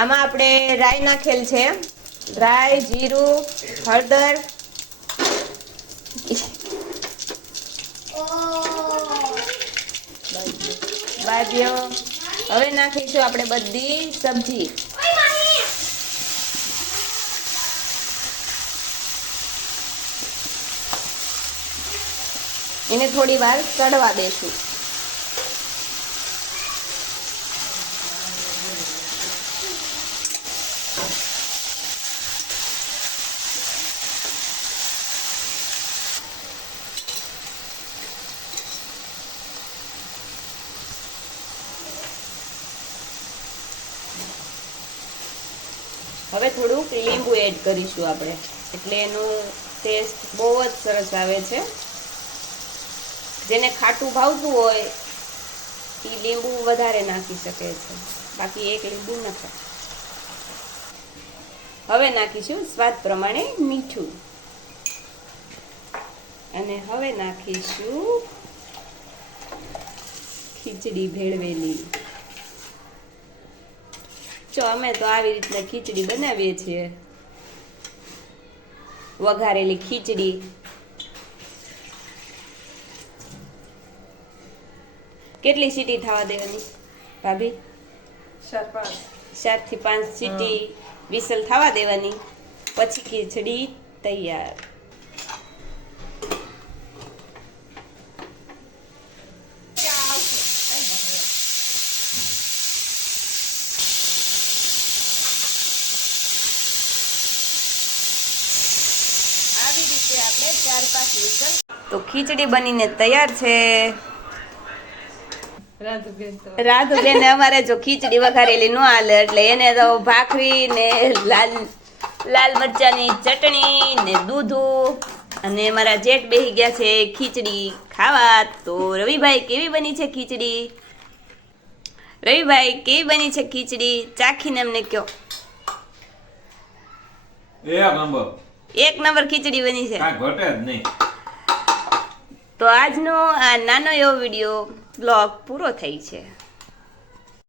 આમાં આપણે રાઈ નાખેલ છે, રાઈ, જીરું, હળદર, બાદીઓ. હવે નાખીશું આપણે બધી સબ્જી. એને થોડી વાર ચડવા દેશું. હવે થોડુંક લીંબુ એડ કરીશું આપણે, એટલે એનું ટેસ્ટ બહુ જ સરસ આવે છે. જેને ખાટું ભાવતું હોય એ લીંબુ વધારે નાખી શકે છે, બાકી એક લીંબુ નખાય. હવે નાખીશું સ્વાદ પ્રમાણે મીઠું અને હવે નાખીશું ખીચડી ભેળવેલી. જો અમે તો આવી રીતના ખીચડી બનાવીએ છીએ, વઘારેલી ખીચડી. કેટલી સીટી થવા દેવાની ભાભી? 4 થી 5 સીટી વિસલ થવા દેવાની, પછી ખીચડી તૈયાર. આવી રીતે આપણે 4-5 વિસલ. તો ખીચડી બનીને તૈયાર છે. રાધુબેન અમારે જો ખીચડી વઘારેલી ન હાલે, એટલે એને તો ભાખરી ને લાલ મરચાની ચટણી ને દૂધું, અને મારા જેઠ બેહી ગયા છે ખીચડી ખાવા. તો રવિભાઈ કેવી બની છે ખીચડી? રવિભાઈ કેવી બની છે ખીચડી? ચાખીને અમને કયો. એક નંબર ખીચડી બની છે, ઘટે જ નહીં. તો આજનો આ નાનો એવો વિડીયો બ્લોગ પૂરો થઈ છે.